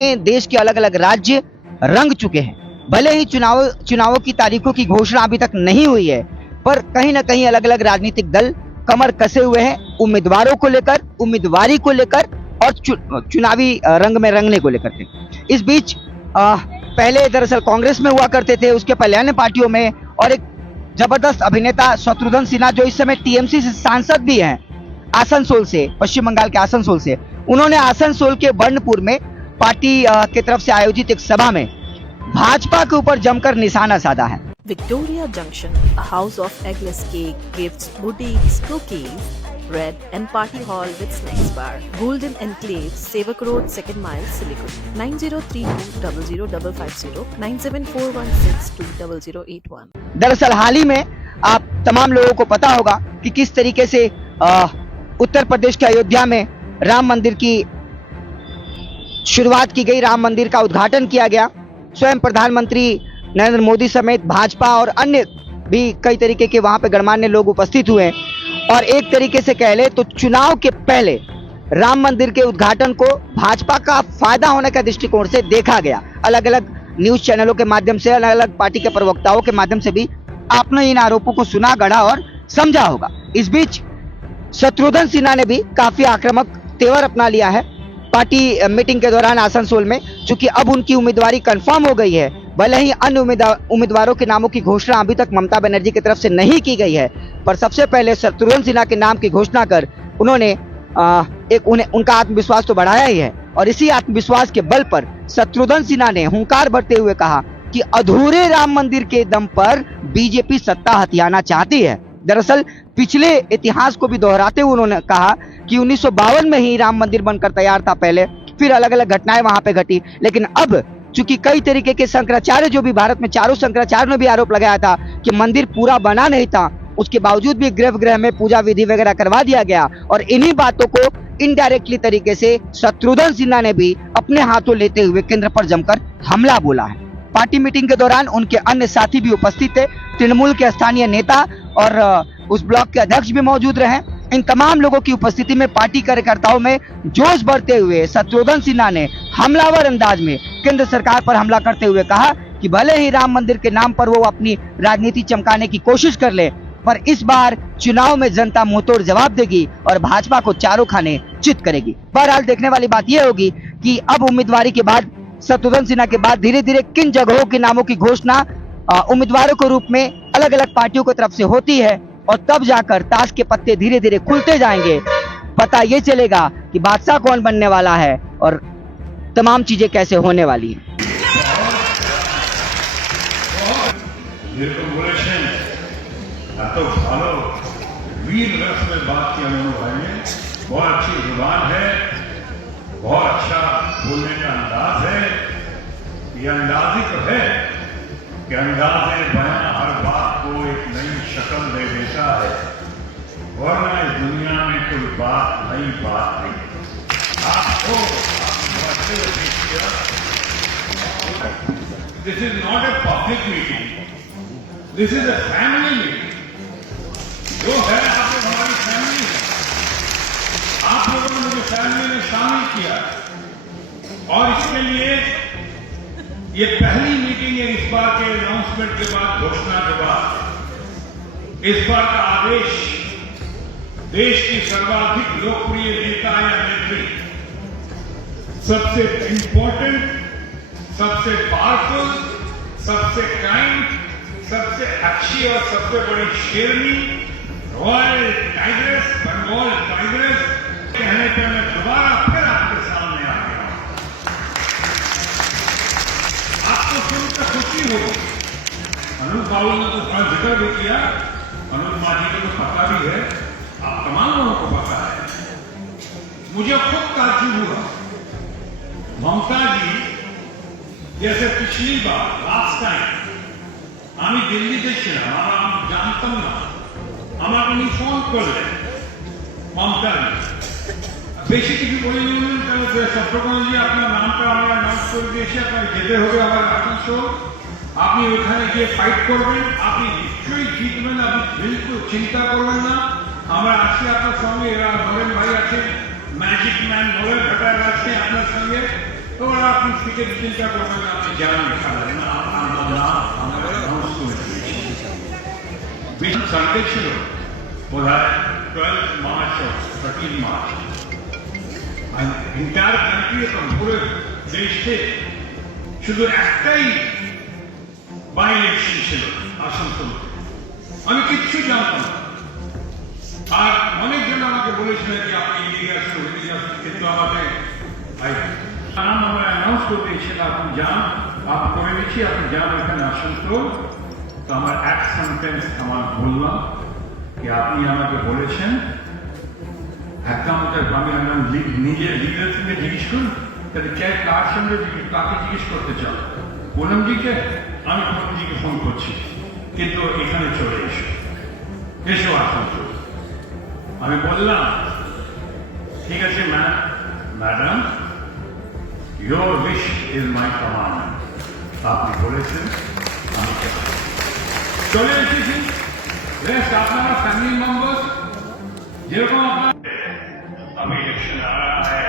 देश के अलग अलग राज्य रंग चुके हैं। भले ही चुनावों की तारीखों की घोषणा अभी तक नहीं हुई है, पर कहीं ना कहीं अलग अलग राजनीतिक दल कमर कसे हुए हैं उम्मीदवारों को लेकर, उम्मीदवारी को लेकर और चुनावी रंग में रंगने को लेकर के। इस बीच पहले दरअसल कांग्रेस में हुआ करते थे, उसके पहले अन्य पार्टियों में, और एक जबरदस्त अभिनेता शत्रुघ्न सिन्हा जो इस समय टीएमसी से सांसद भी हैं, आसनसोल से, पश्चिम बंगाल के आसनसोल से, उन्होंने आसनसोल के बर्नपुर में पार्टी की तरफ से आयोजित एक सभा में भाजपा के ऊपर जमकर निशाना साधा है। Victoria Junction, a house of eggless cake, gifts, boutiques, cookies, bread and party hall with snacks bar. Golden Enclave, Sevak Road, 2nd Mile, Silicon. 9032005550, 97416200081. दरअसल हाल ही में आप तमाम लोगों को पता होगा कि किस तरीके से उत्तर प्रदेश के अयोध्या में राम मंदिर की शुरुआत की गई, राम मंदिर का उद्घाटन किया गया। स्वयं प्रधानमंत्री नरेंद्र मोदी समेत भाजपा और अन्य भी कई तरीके के वहां पे गणमान्य लोग उपस्थित हुए और एक तरीके से कह ले तो चुनाव के पहले राम मंदिर के उद्घाटन को भाजपा का फायदा होने का दृष्टिकोण से देखा गया। अलग अलग न्यूज चैनलों के माध्यम से, अलग अलग पार्टी के प्रवक्ताओं के माध्यम से भी आपने इन आरोपों को सुना, गढ़ा और समझा होगा। इस बीच शत्रुघ्न सिन्हा ने भी काफी आक्रामक तेवर अपना लिया है पार्टी मीटिंग के दौरान आसनसोल में, चूंकि अब उनकी उम्मीदवारी कंफर्म हो गई है। भले ही अन्य उम्मीदवारों के नामों की घोषणा अभी तक ममता बनर्जी की तरफ से नहीं की गई है, पर सबसे पहले शत्रुघ्न सिन्हा के नाम की घोषणा कर उन्होंने उनका आत्मविश्वास तो बढ़ाया ही है। और इसी आत्मविश्वास के बल पर शत्रुघ्न सिन्हा ने हुंकार भरते हुए कहा कि अधूरे राम मंदिर के दम पर बीजेपी सत्ता हथियाना चाहती है। दरअसल पिछले इतिहास को भी दोहराते हुए उन्होंने कहा कि 1952 में ही राम मंदिर बनकर तैयार था पहले, फिर अलग अलग घटनाएं वहां पे घटी, लेकिन अब चूंकि कई तरीके के शंकराचार्य, जो भी भारत में चारों शंकराचार्य ने भी आरोप लगाया था कि मंदिर पूरा बना नहीं था, उसके बावजूद भी गर्भगृह में पूजा विधि वगैरह करवा दिया गया। और इन्हीं बातों को इनडायरेक्टली तरीके से शत्रुघ्न सिन्हा ने भी अपने हाथों लेते हुए केंद्र पर जमकर हमला बोला है। पार्टी मीटिंग के दौरान उनके अन्य साथी भी उपस्थित थे, तृणमूल के स्थानीय नेता और उस ब्लॉक के अध्यक्ष भी मौजूद रहे। इन तमाम लोगों की उपस्थिति में पार्टी कार्यकर्ताओं में जोश भरते हुए शत्रुघ्न सिन्हा ने हमलावर अंदाज में केंद्र सरकार पर हमला करते हुए कहा कि भले ही राम मंदिर के नाम पर वो अपनी राजनीति चमकाने की कोशिश कर ले, पर इस बार चुनाव में जनता मुंहतोड़ जवाब देगी और भाजपा को चारों खाने चित करेगी। बहरहाल देखने वाली बात यह होगी कि अब उम्मीदवारी के बाद, शत्रुघ्न सिन्हा के बाद धीरे धीरे किन जगहों के नामों की घोषणा उम्मीदवारों के रूप में अलग अलग पार्टियों की तरफ से होती है, और तब जाकर ताश के पत्ते धीरे धीरे खुलते जाएंगे। पता ये चलेगा कि बादशाह कौन बनने वाला है और तमाम चीजें कैसे होने वाली हैं। तो भालो वीर रस में बात किया मेरे भाई ने, बहुत अच्छी जुबान है, बहुत अच्छा बोलने का अंदाज है। ये अंदाज ही तो है कि अंदाज बयां हर बात को एक नई शक्ल दे देता है, वरना इस दुनिया में कोई बात नई बात नहीं। आपको this is not a public meeting, this is a family meeting. जो है आप लोग हमारी फैमिली है, आप लोगों ने मुझे फैमिली में शामिल किया, और इसके लिए ये पहली मीटिंग है इस बार के अनाउंसमेंट के बाद, घोषणा के बाद। इस बार का आदेश देश की सर्वाधिक लोकप्रिय नेता या नेत्री, सबसे इंपॉर्टेंट, सबसे पावरफुल, सबसे काइंड, सबसे अच्छी और सबसे बड़ी शेरनी, रॉयल टाइग्रेस, बंगाल टाइग्रेस कहने पर मैं दोबारा फिर आपके सामने आ गया। आपको सुनकर खुशी होगी। अनूप बाबू ने तो थोड़ा जिक्र भी किया, अनूप माजी को तो पता भी है, आप तमाम लोगों को पता है। मुझे खुद ताज्जुब हुआ, ममता जी जैसे पिछली बार लास्ट टाइम আমি দিল্লিতে ছিলাম, আমার জানতাম না, আমাকে উনি ফোন করলেন মমতা বেশি কিছু বলিনি, তাহলে শত্রুঘ্নজি আপনার নামটা আমরা অ্যানাউন্স করে দিয়েছি, আপনাকে যেতে হবে আমার আসানসোল, আপনি ওইখানে গিয়ে ফাইট করবেন, আপনি নিশ্চয়ই জিতবেন, আপনি বিলকুল চিন্তা করবেন না, আমরা আছি আপনার সঙ্গে। এরা নরেন ভাই আছে, ম্যাজিক ম্যান নরেন ভট্টাচার্য আছে আপনার সঙ্গে, तो आप उसके चिंता करना आपने ज्ञान लिखा है ना विश्व संडे ছিল বোধহয় 12 মার্চ ও 13 মার্চ এন্টায়ার কান্ট্রি এবং পুরো দেশে শুধু একটাই বাই ইলেকশন ছিল আসানসোল আমি কিচ্ছু জানতাম না আর অনেকজন আমাকে বলেছিলেন যে আপনি এদিকে আসুন ওদিকে আসুন কিন্তু আমাকে নাম আমরা অ্যানাউন্স করে দিয়েছিলাম আপনি যান আপনি করে দিচ্ছি আপনি যান এখানে আসানসোল তো আমার এক সেন্টেন্স আমার বললাম कि আপনি আমাকে বলেছেন একদম আমি আমার নিজের লিডার থেকে জিজ্ঞেস করুন তাহলে কে কার সঙ্গে কাকে জিজ্ঞেস করতে চান পুনমজিকে আমি পুনমজিকে ফোন করছি কিন্তু এখানে চলে এসো আসানসোল আমি বললাম ঠিক আছে madam your wish is my command আপনি বলেছেন আমি চলে এসেছি रेस्ट আপনারা फैमिली मेंबर्स যেরকম আপনারা अभी इलेक्शन आ रहा है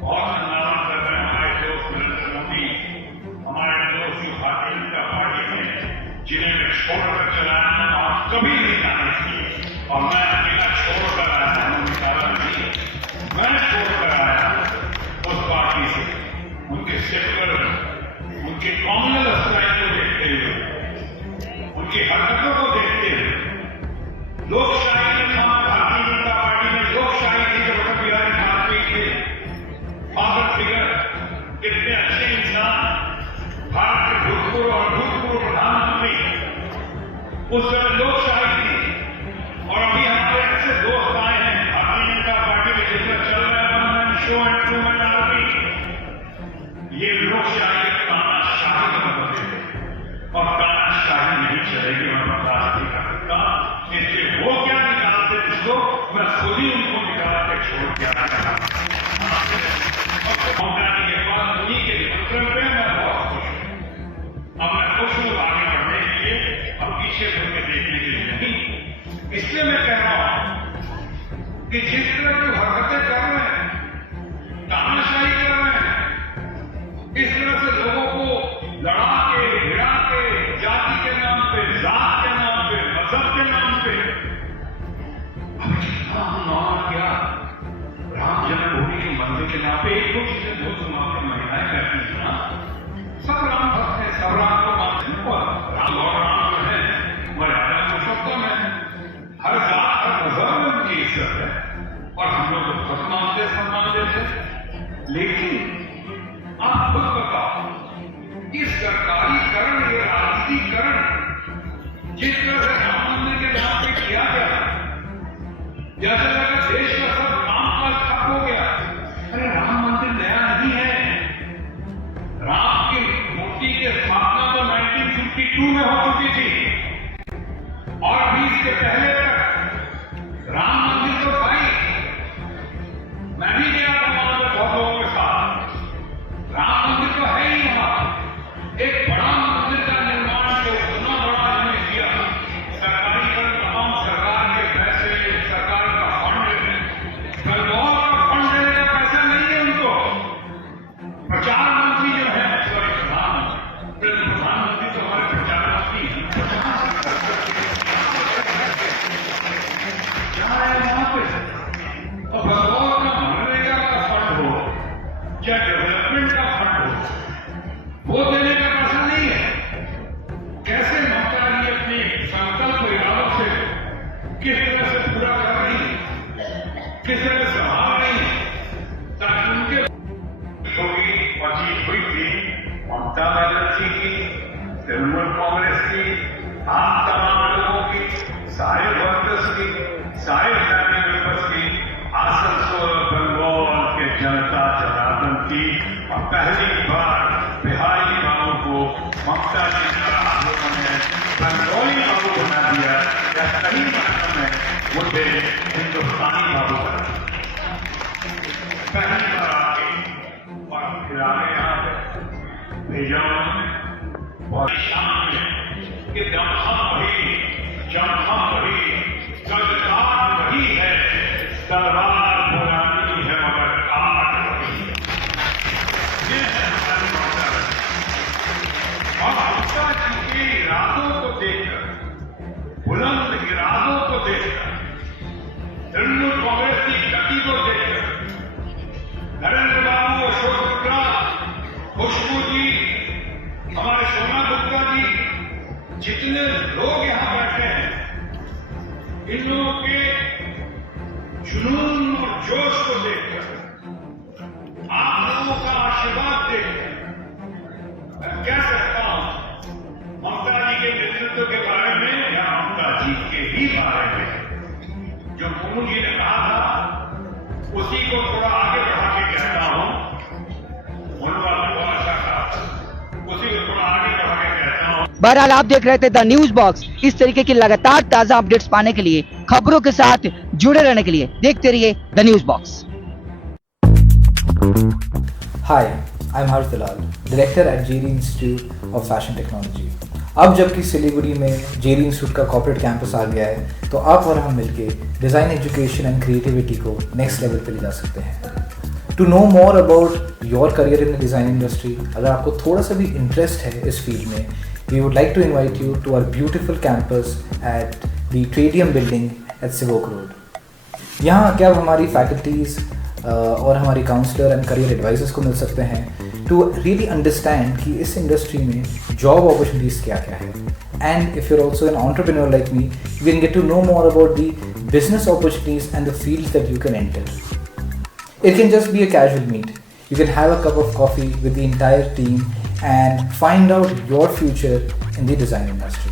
बहुत नाम कर रहे हैं हमारे दोस्त नरेंद्र मोदी हमारे दोस्त भारतीय जनता पार्टी में जिन्हें छोड़ कर चलाया है और कभी नहीं जाने चाहिए और मैं अकेला छोड़ कर आया हूं निकाला नहीं मैंने छोड़ कर आया उस पार्टी से उनके सेकुलर उनके कॉम्युनल स्टाइल को देखते हुए उनकी हरकतों को देखते हुए लोकशाही के नाम भारतीय जनता पार्टी में लोकशाही की जब अटल बिहारी वाजपेयी थे फादर फिगर कितने अच्छे इंसान भारत के भूतपूर्व और भूतपूर्व प्रधानमंत्री उस समय लोकशाही थी और अभी हमारे ऐसे दोस्त आए हैं भारतीय जनता पार्टी में जितना चल रहा है one man show and two man army ये लोकशाही तानाशाही का बदले और तानाशाही नहीं चलेगी और राष्ट्रीय का इसलिए वो क्या निकालते जिसको मैं खुद ही उनको निकाल के छोड़ के आया के बाद उन्हीं के निमंत्रण पे मैं बहुत खुश हूं अब मैं खुश हूं आगे बढ़ने के लिए अब पीछे फिर के देखने के लिए नहीं इसलिए मैं कह रहा हूं कि जिस तरह की हरकतें कर रहे हैं तानाशाही कर रहे हैं इस तरह से लोगों को लड़ा के भिड़ा के जाति के नाम पे जात के नाम पे मजहब के नाम पे क्या राम जन्मभूमि के मंदिर के नाम पे एक दो चीजें बहुत मामले महिलाएं करती हैं ना सब राम भक्त है सब राम को मानते हैं और राम और राम जो है मर्यादा पुरुषोत्तम है हर जात हर मजहब में उनकी इज्जत है और हम लोग तो खुद मानते सम्मान देते लेकिन आप खुद बताओ इस सरकारीकरण ये राजनीतिकरण जिस तरह से राम मंदिर के नाम पे किया गया जैसे लगा देश का सब कामकाज ठप हो गया अरे राम मंदिर नया नहीं है राम की मूर्ति की स्थापना तो 1952 में हो चुकी थी और अभी इसके पहले तक राम मंदिर तो भाई मैं भी गया था वहां पर बहुत लोगों के साथ राम मंदिर तो है ही वहां एक बड़ा मंदिर का निर्माण जो उतना बड़ा हमने किया सरकारी कर तमाम सरकार के पैसे सरकार का फंड गलगौर का फंड देने का पैसा नहीं है उनको प्रचार मंत्री जो है सॉरी प्रधानमंत्री तो हमारे प्रचार मंत्री हैं क्या है वहां पे तो गलगौर का मनरेगा का फंड हो या डेवलपमेंट का फंड हो वो देने का पैसा नहीं है कैसे ममता जी अपने संकल्प इरादों से किस तरह से पूरा कर रही है किस तरह से संभाल रही है ताकि उनके जीत हुई थी ममता बनर्जी की तृणमूल कांग्रेस की आप तमाम लोगों की सारे वर्कर्स की सारे फैमिली मेंबर्स की आसनसोल बंगाल के जनता जनार्दन की और पहली बार बिहारी बाबू को ममता जी लोगों ने बंगाली बाबू बना दिया या सही मायनों में मुझे हिंदुस्तानी बाबू बना पहली बार आके और फिर आगे यहाँ पे भेजा उन्होंने बहुत शान में कि जब हम वही सरकार वही है तलवार बनानी है मगर काट वही है जितने लोग यहाँ बैठे हैं, इन लोगों के जुनून और जोश को देखकर, आप लोगों का आशीर्वाद देखकर मैं कह सकता हूं, ममता जी के नेतृत्व के बारे में या ममता जी के ही बारे में जो मोनू जी ने कहा था, उसी को थोड़ा आगे बढ़ा के कहता हूं। मोनू आपने बहुत अच्छा कहा, उसी को थोड़ा आगे बढ़ा के कहता हूं। बहरहाल आप देख रहे थे द न्यूज बॉक्स। इस तरीके की लगातार ताजा अपडेट्स पाने के लिए, खबरों के साथ जुड़े रहने के लिए देखते रहिए the news box. Hi, I'm Harsh Dalal, Director at JD Institute of Fashion Technology. अब जबकि सिलीगुड़ी में JD Institute का कॉर्पोरेट कैंपस आ गया है, तो आप और हम मिलके डिज़ाइन एजुकेशन एंड क्रिएटिविटी को नेक्स्ट लेवल पे ले जा सकते हैं। To know more about your career in the design industry, अगर आपको थोड़ा सा भी इंटरेस्ट है इस फील्ड में, we would like to invite you to our beautiful campus at the Tradium building at Sivok Road. यहाँ आके आप हमारी फैकल्टीज़ और हमारी काउंसलर एंड करियर एडवाइजर्स को मिल सकते हैं टू रियली अंडरस्टैंड कि इस इंडस्ट्री में जॉब अपॉर्चुनिटीज़ क्या क्या है। And if you're also an entrepreneur like me, you can get to know more about the business opportunities and the fields that you can enter. It can just be a casual meet. You can have a cup of coffee with the entire team and find out your future in the design industry.